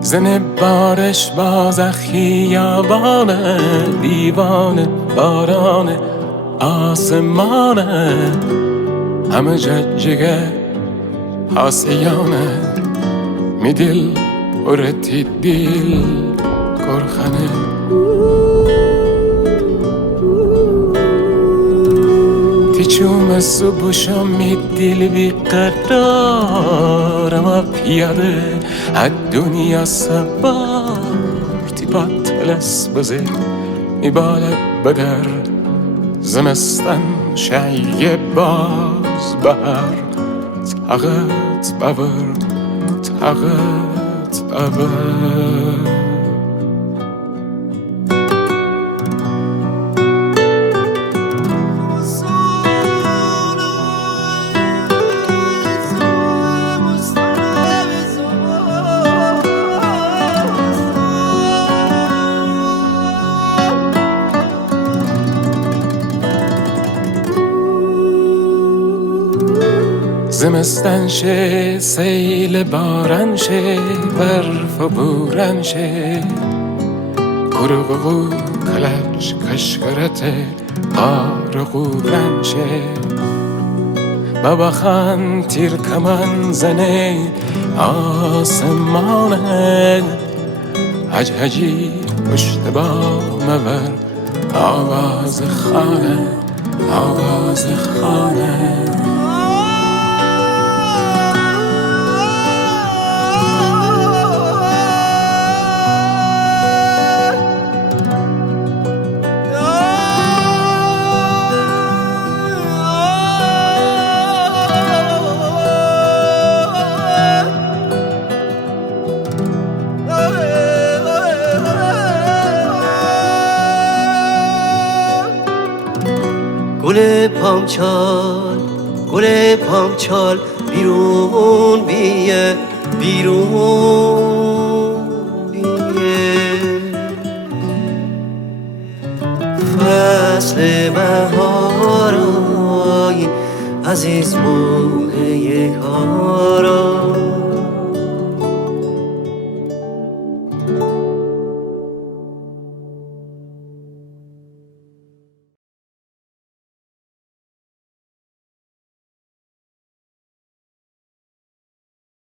زن بارش باز خیابانه، دیوانه بارانه آسمانه، همه جگه آسیانه، می دل ورتی دل کرخانه. تیچوم صبح شام می دل بی قرار، ما پیاده از دنیا سبار تی باطلس بزه می باله بدر زمستن شعیه باز بهر طاقت باور طاقت باور. زمستن شه سیل باران شه برف و بوران شه، گروگو کلچ کشکرت قار قوران شه، بابا خان تیر کمان زنه آسمانه، حج حجی پشت بام ور آواز خانه آواز خانه. گل پامچال بیرون بیه بیرون بیه، فصل بهارای عزیز موقع کارا